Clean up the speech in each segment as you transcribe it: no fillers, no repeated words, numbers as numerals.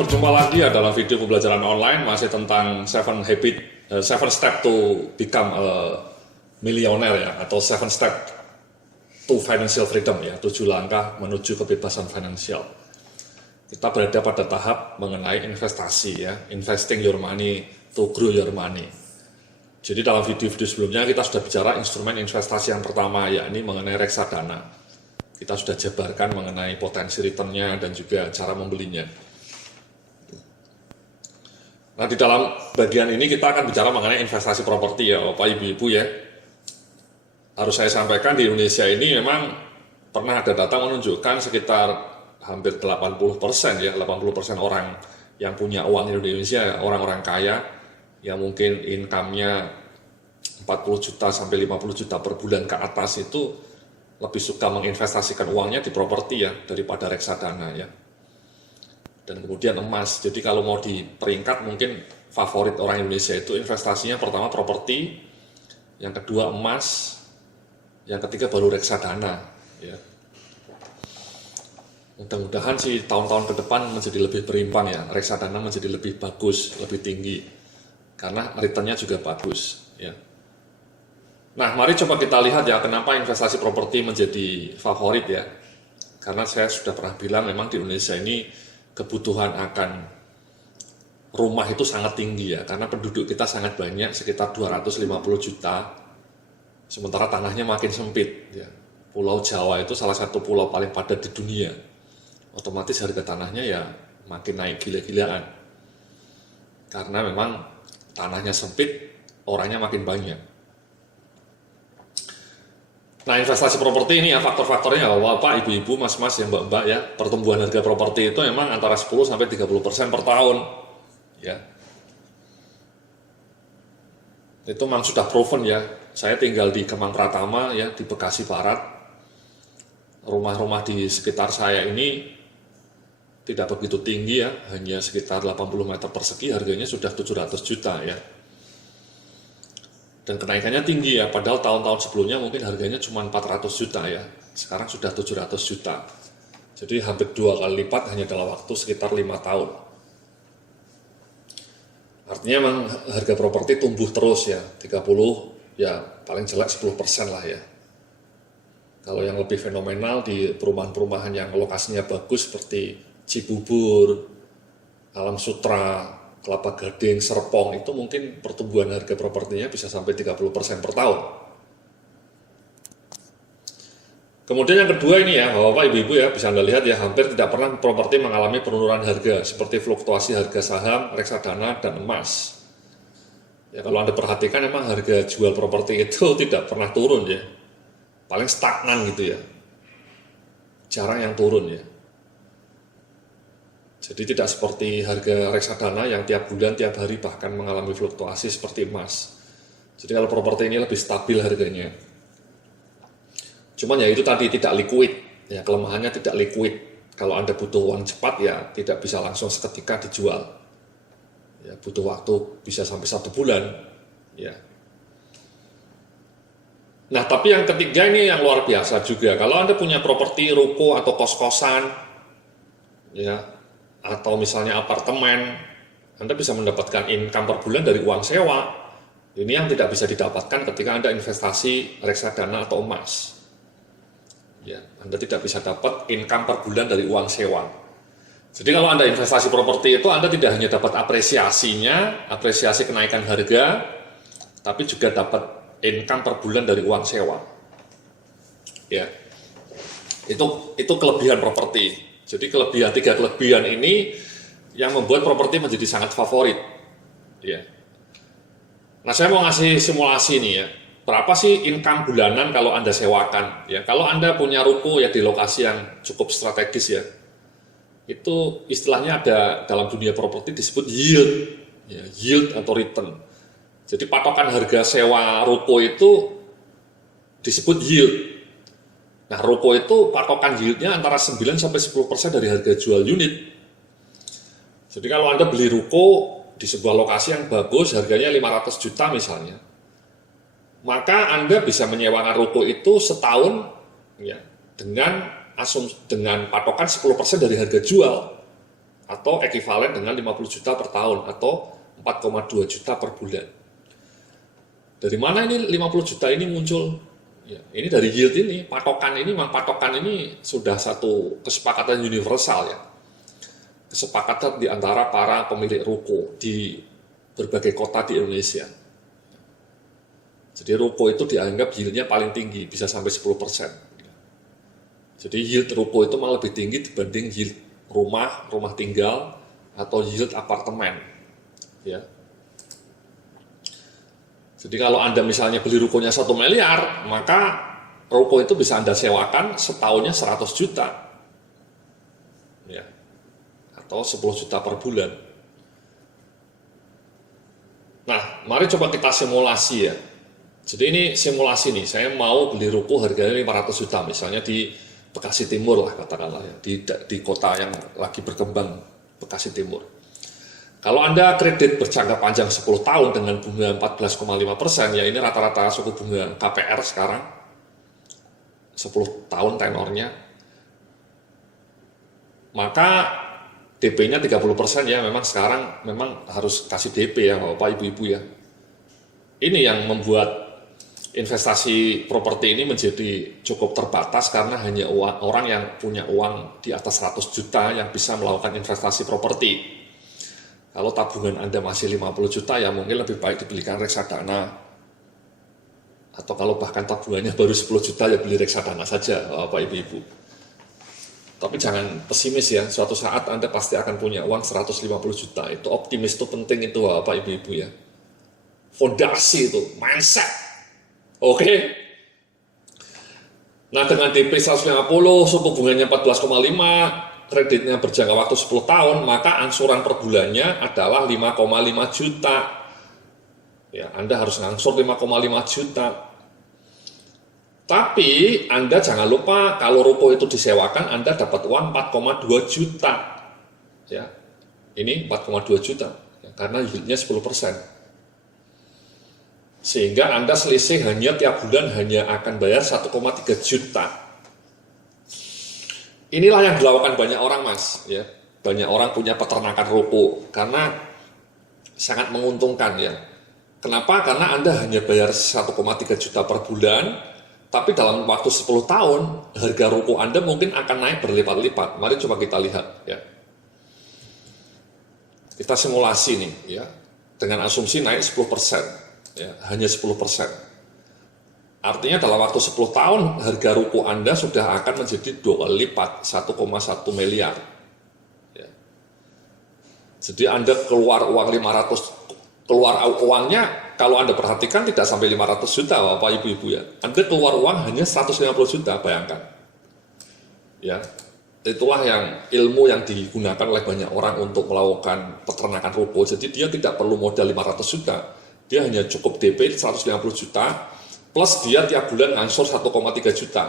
berjumpa lagi ya dalam video pembelajaran online masih tentang 7 step to become a millionaire ya, atau 7 step to financial freedom ya, 7 langkah menuju kebebasan finansial. Kita berada pada tahap mengenai investasi ya, investing your money to grow your money. Jadi dalam video-video sebelumnya kita sudah bicara instrumen investasi yang pertama, yakni mengenai reksadana. Kita sudah jabarkan mengenai potensi returnnya dan juga cara membelinya. Nah, di dalam bagian ini kita akan bicara mengenai investasi properti ya, Bapak Ibu-Ibu ya. Harus saya sampaikan di Indonesia ini memang pernah ada data menunjukkan sekitar hampir 80% ya, 80% orang yang punya uang di Indonesia, orang-orang kaya yang mungkin income-nya 40 juta sampai 50 juta per bulan ke atas itu lebih suka menginvestasikan uangnya di properti ya daripada reksadana ya. Dan kemudian emas. Jadi kalau mau diperingkat mungkin favorit orang Indonesia itu investasinya pertama properti, yang kedua emas, yang ketiga baru reksadana ya. Mudah-mudahan sih tahun-tahun ke depan menjadi lebih berimbang ya, reksadana menjadi lebih bagus, lebih tinggi karena returnnya juga bagus ya. Nah, mari coba kita lihat ya kenapa investasi properti menjadi favorit ya. Karena saya sudah pernah bilang memang di Indonesia ini kebutuhan akan rumah itu sangat tinggi ya, karena penduduk kita sangat banyak, sekitar 250 juta. Sementara tanahnya makin sempit ya. Pulau Jawa itu salah satu pulau paling padat di dunia. Otomatis harga tanahnya ya makin naik gila-gilaan. Karena memang tanahnya sempit, orangnya makin banyak. Nah, investasi properti ini ya faktor-faktornya Bapak, Ibu-ibu, Mas-mas, ya Mbak-mbak ya, pertumbuhan harga properti itu memang antara 10 sampai 30% per tahun. Ya. Itu memang sudah proven ya. Saya tinggal di Kemang Pratama ya, di Bekasi Barat. Rumah-rumah di sekitar saya ini tidak begitu tinggi ya, hanya sekitar 80 meter persegi, harganya sudah 700 juta ya. Dan kenaikannya tinggi ya, padahal tahun-tahun sebelumnya mungkin harganya cuma 400 juta ya, sekarang sudah 700 juta. Jadi hampir 2 kali lipat hanya dalam waktu sekitar 5 tahun. Artinya memang harga properti tumbuh terus ya, 30 ya paling jelek 10% lah ya. Kalau yang lebih fenomenal di perumahan-perumahan yang lokasinya bagus seperti Cibubur, Alam Sutra, Kelapa Gading, Serpong, itu mungkin pertumbuhan harga propertinya bisa sampai 30% per tahun. Kemudian yang kedua ini ya, Bapak Ibu-Ibu ya, bisa Anda lihat ya, hampir tidak pernah properti mengalami penurunan harga, seperti fluktuasi harga saham, reksadana, dan emas. Ya, kalau Anda perhatikan memang harga jual properti itu tidak pernah turun ya, paling stagnan gitu ya, jarang yang turun ya. Jadi tidak seperti harga reksadana yang tiap bulan, tiap hari bahkan mengalami fluktuasi seperti emas. Jadi kalau properti ini lebih stabil harganya. Cuman ya itu tadi tidak liquid, ya kelemahannya tidak liquid. Kalau Anda butuh uang cepat ya tidak bisa langsung seketika dijual. Ya butuh waktu bisa sampai 1 bulan. Ya. Nah tapi yang ketiga ini yang luar biasa juga. Kalau Anda punya properti, ruko atau kos-kosan, ya, atau misalnya apartemen, Anda bisa mendapatkan income per bulan dari uang sewa. Ini yang tidak bisa didapatkan ketika Anda investasi reksadana atau emas. Ya, Anda tidak bisa dapat income per bulan dari uang sewa. Jadi kalau Anda investasi properti itu Anda tidak hanya dapat apresiasinya, apresiasi kenaikan harga, tapi juga dapat income per bulan dari uang sewa. Ya, itu kelebihan properti. Jadi tiga kelebihan ini yang membuat properti menjadi sangat favorit. Ya. Nah, saya mau ngasih simulasi nih ya. Berapa sih income bulanan kalau Anda sewakan? Ya, kalau Anda punya ruko ya di lokasi yang cukup strategis ya. Itu istilahnya ada dalam dunia properti disebut yield. Ya, yield atau return. Jadi patokan harga sewa ruko itu disebut yield. Nah, ruko itu patokan yieldnya antara 9 sampai 10% dari harga jual unit. Jadi kalau Anda beli ruko di sebuah lokasi yang bagus, harganya 500 juta misalnya, maka Anda bisa menyewakan ruko itu setahun ya, dengan patokan 10% dari harga jual. atau ekivalen dengan 50 juta per tahun atau 4,2 juta per bulan. Dari mana ini 50 juta ini muncul? Ya, ini dari yield ini, patokan ini sudah satu kesepakatan universal ya. Kesepakatan di antara para pemilik ruko di berbagai kota di Indonesia. Jadi ruko itu dianggap yieldnya paling tinggi, bisa sampai 10%. Jadi yield ruko itu malah lebih tinggi dibanding yield rumah tinggal, atau yield apartemen. Ya. Jadi kalau Anda misalnya beli rukonya 1 miliar, maka ruko itu bisa Anda sewakan setahunnya 100 juta. Ya. Atau 10 juta per bulan. Nah, mari coba kita simulasi ya. Jadi ini simulasi nih, saya mau beli ruko harganya 500 juta, misalnya di Bekasi Timur lah katakanlah ya, di kota yang lagi berkembang, Bekasi Timur. Kalau Anda kredit berjangka panjang 10 tahun dengan bunga 14,5%, ya ini rata-rata suku bunga KPR sekarang, 10 tahun tenornya, maka DP-nya 30% ya, memang sekarang memang harus kasih DP ya Bapak Ibu-Ibu ya. Ini yang membuat investasi properti ini menjadi cukup terbatas karena hanya orang yang punya uang di atas 100 juta yang bisa melakukan investasi properti. Kalau tabungan Anda masih 50 juta ya mungkin lebih baik dibelikan reksadana. Atau kalau bahkan tabungannya baru 10 juta ya beli reksadana saja Bapak Ibu-Ibu. Tapi jangan pesimis ya, suatu saat Anda pasti akan punya uang 150 juta. Itu optimis itu penting itu Bapak Ibu-Ibu ya. Fondasi itu, mindset. Oke. Nah dengan DP 150, suku bunganya 14,5, kreditnya berjangka waktu 10 tahun, maka angsuran per bulannya adalah 5,5 juta. Ya, Anda harus ngangsur 5,5 juta. Tapi Anda jangan lupa kalau ruko itu disewakan, Anda dapat uang 4,2 juta. Ya, ini 4,2 juta, ya, karena yieldnya 10%. Sehingga Anda selisih hanya tiap bulan hanya akan bayar 1,3 juta. Inilah yang dilakukan banyak orang Mas, ya. Banyak orang punya peternakan ruko karena sangat menguntungkan ya. Kenapa? Karena Anda hanya bayar 1,3 juta per bulan, tapi dalam waktu 10 tahun harga ruko Anda mungkin akan naik berlipat-lipat. Mari coba kita lihat ya. Kita simulasi nih ya. Dengan asumsi naik 10%, ya, hanya 10%. Artinya dalam waktu 10 tahun harga ruko Anda sudah akan menjadi 2 kali lipat, 1,1 miliar. Ya. Jadi Anda keluar uang 500, keluar uangnya kalau Anda perhatikan tidak sampai 500 juta Bapak Ibu-Ibu ya. Anda keluar uang hanya 150 juta, bayangkan. Ya. Itulah yang ilmu yang digunakan oleh banyak orang untuk melakukan peternakan ruko. Jadi dia tidak perlu modal 500 juta, dia hanya cukup DP 150 juta, plus dia tiap bulan ngangsur 1,3 juta,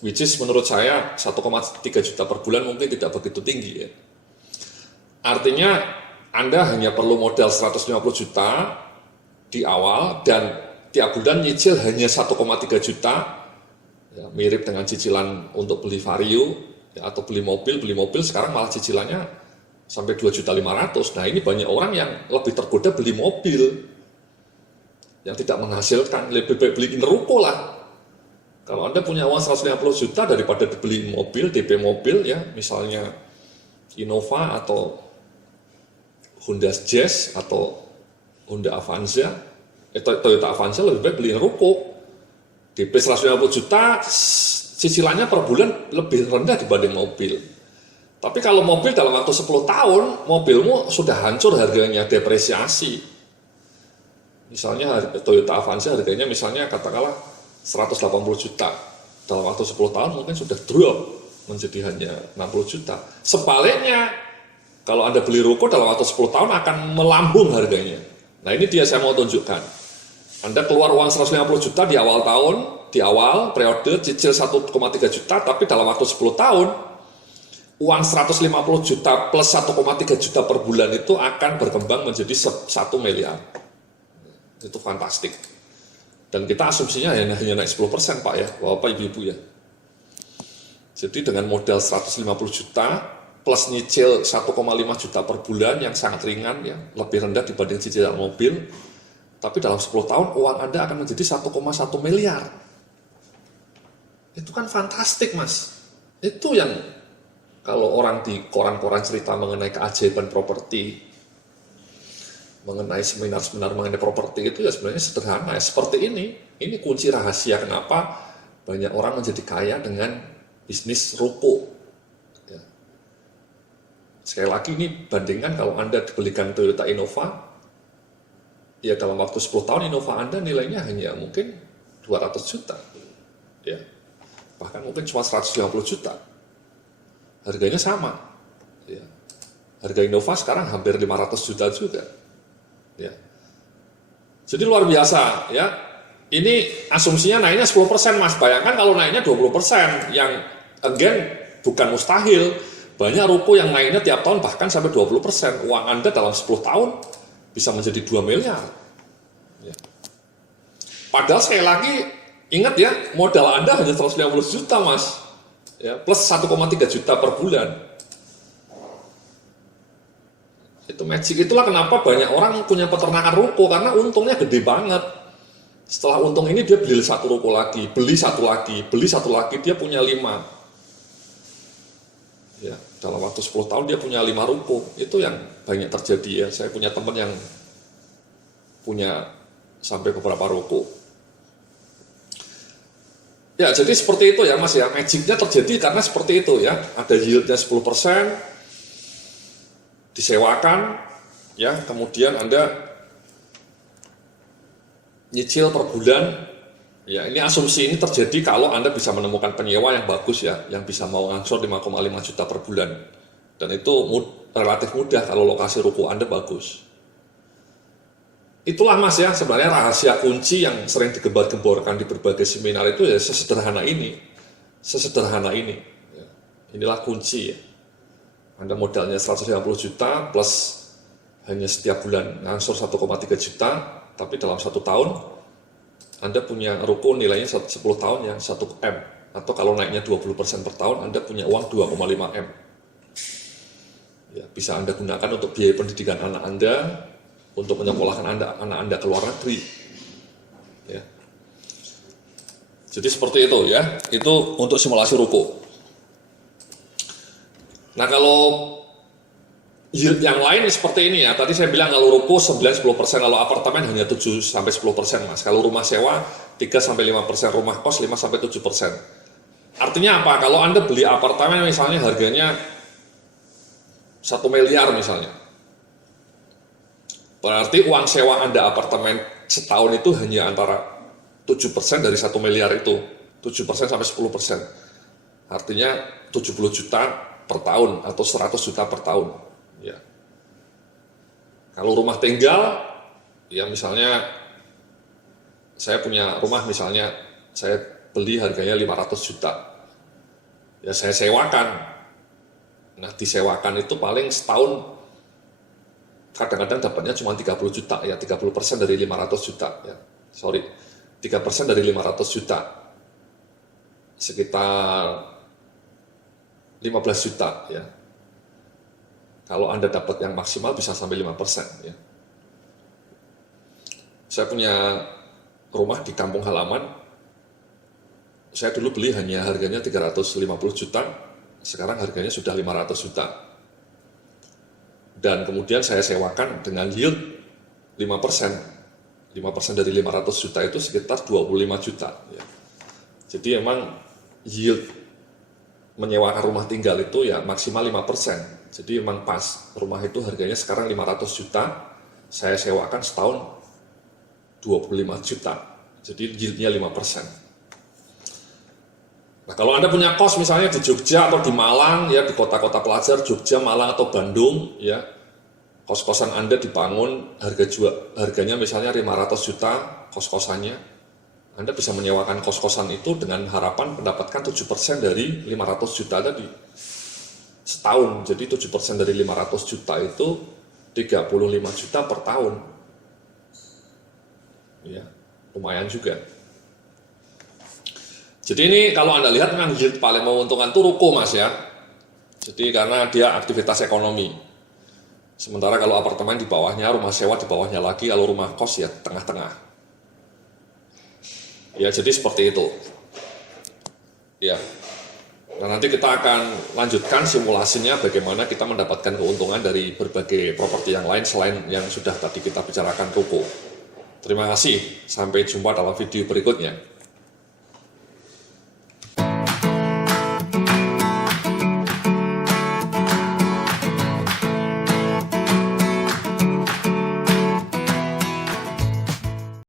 which is menurut saya 1,3 juta per bulan mungkin tidak begitu tinggi ya. Artinya Anda hanya perlu modal 150 juta di awal dan tiap bulan nyicil hanya 1,3 juta, ya, mirip dengan cicilan untuk beli Vario ya, atau beli mobil sekarang malah cicilannya sampai 2.500.000. Nah ini banyak orang yang lebih tergoda beli mobil yang tidak menghasilkan, lebih baik beliin ruko lah. Kalau Anda punya uang 150 juta daripada dibeli mobil, DP mobil ya, misalnya Innova atau Honda Jazz atau Honda Avanza, Toyota Avanza, lebih baik beliin ruko. DP 150 juta, cicilannya per bulan lebih rendah dibanding mobil. Tapi kalau mobil dalam waktu 10 tahun, mobilmu sudah hancur harganya, depresiasi. Misalnya Toyota Avanza harganya misalnya katakanlah 180 juta. Dalam waktu 10 tahun mungkin sudah drop menjadi hanya 60 juta. Sebaliknya, kalau Anda beli ruko dalam waktu 10 tahun akan melambung harganya. Nah ini dia saya mau tunjukkan. Anda keluar uang 150 juta di awal tahun, di awal periode cicil 1,3 juta, tapi dalam waktu 10 tahun, uang 150 juta plus 1,3 juta per bulan itu akan berkembang menjadi 1 miliar. Itu fantastik. Dan kita asumsinya hanya naik 10% Pak ya, Bapak Ibu-Ibu ya. Jadi dengan modal 150 juta plus nyicil 1,5 juta per bulan yang sangat ringan ya, lebih rendah dibanding cicilan mobil. Tapi dalam 10 tahun uang Anda akan menjadi 1,1 miliar. Itu kan fantastik, Mas. Itu yang kalau orang di koran-koran cerita mengenai keajaiban properti, mengenai seminar-seminar mengenai properti itu ya sebenarnya sederhana ya, seperti ini. Ini kunci rahasia kenapa banyak orang menjadi kaya dengan bisnis ruko. Ya. Sekali lagi ini bandingkan kalau Anda dibelikan Toyota Innova, ya dalam waktu 10 tahun Innova Anda nilainya hanya mungkin 200 juta. Ya. Bahkan mungkin cuma 150 juta. Harganya sama. Ya. Harga Innova sekarang hampir 500 juta juga. Ya. Jadi luar biasa ya. Ini asumsinya naiknya 10%, Mas. Bayangkan kalau naiknya 20%, yang again bukan mustahil. Banyak ruko yang naiknya tiap tahun bahkan sampai 20%. Uang Anda dalam 10 tahun bisa menjadi 2 miliar. Ya. Padahal sekali lagi, ingat ya, modal Anda hanya 150 juta, Mas. Ya, plus 1,3 juta per bulan. Itu magic. Itulah kenapa banyak orang punya peternakan ruko, karena untungnya gede banget. Setelah untung ini dia beli satu ruko lagi, beli satu lagi, dia punya 5. Ya, dalam waktu 10 tahun dia punya 5 ruko. Itu yang banyak terjadi ya. Saya punya teman yang punya sampai beberapa ruko. Ya, jadi seperti itu ya Mas ya. Magicnya terjadi karena seperti itu ya. Ada yieldnya 10%, disewakan, ya. Kemudian Anda nyicil per bulan. Ya, ini asumsi ini terjadi kalau Anda bisa menemukan penyewa yang bagus ya, yang bisa mau ngangsur 5,5 juta per bulan. Dan itu relatif mudah kalau lokasi ruko Anda bagus. Itulah Mas ya, sebenarnya rahasia kunci yang sering digembar-gemborkan di berbagai seminar itu ya sesederhana ini. Sesederhana ini. Ya. Inilah kunci ya. Anda modalnya 150 juta plus hanya setiap bulan ngangsur 1,3 juta, tapi dalam 1 tahun Anda punya ruko nilainya 10 tahun yang 1 M. Atau kalau naiknya 20% per tahun, Anda punya uang 2,5 M. Ya, bisa Anda gunakan untuk biaya pendidikan anak Anda, untuk menyekolahkan anak Anda ke luar negeri. Ya. Jadi seperti itu ya, itu untuk simulasi ruko. Nah kalau yield yang lain seperti ini ya, tadi saya bilang kalau ruko 9-10%, kalau apartemen hanya 7-10% Mas. Kalau rumah sewa 3-5%, rumah kos 5-7%. Artinya apa? Kalau Anda beli apartemen misalnya harganya 1 miliar misalnya, berarti uang sewa Anda apartemen setahun itu hanya antara 7% dari 1 miliar itu, 7% sampai 10%. Artinya 70 juta per tahun atau 100 juta per tahun. Ya. Kalau rumah tinggal, ya misalnya saya punya rumah misalnya saya beli harganya 500 juta. Ya saya sewakan. Nah disewakan itu paling setahun kadang-kadang dapatnya cuma 30 juta ya, 30% dari 500 juta ya. Sorry, 3% dari 500 juta. Sekitar 15 juta ya. Kalau Anda dapat yang maksimal bisa sampai 5% ya. Saya punya rumah di kampung halaman. Saya dulu beli hanya harganya 350 juta, sekarang harganya sudah 500 juta. Dan kemudian saya sewakan dengan yield 5%. 5% dari 500 juta itu sekitar 25 juta ya. Jadi emang yield menyewakan rumah tinggal itu ya maksimal 5%. Jadi memang pas, rumah itu harganya sekarang 500 juta, saya sewakan setahun 25 juta. Jadi yieldnya 5%. Nah kalau Anda punya kos misalnya di Jogja atau di Malang, ya di kota-kota pelajar, Jogja, Malang atau Bandung, ya kos-kosan Anda dibangun, harganya misalnya 500 juta kos-kosannya, Anda bisa menyewakan kos-kosan itu dengan harapan mendapatkan 7% dari 500 juta tadi. Setahun, jadi 7% dari 500 juta itu 35 juta per tahun. Ya, lumayan juga. Jadi ini kalau Anda lihat memang yield paling menguntungkan itu ruko Mas ya. Jadi karena dia aktivitas ekonomi. Sementara kalau apartemen di bawahnya, rumah sewa di bawahnya lagi, kalau rumah kos ya tengah-tengah. Ya jadi seperti itu. Ya. Nah nanti kita akan lanjutkan simulasinya bagaimana kita mendapatkan keuntungan dari berbagai properti yang lain selain yang sudah tadi kita bicarakan ruko. Terima kasih, sampai jumpa dalam video berikutnya.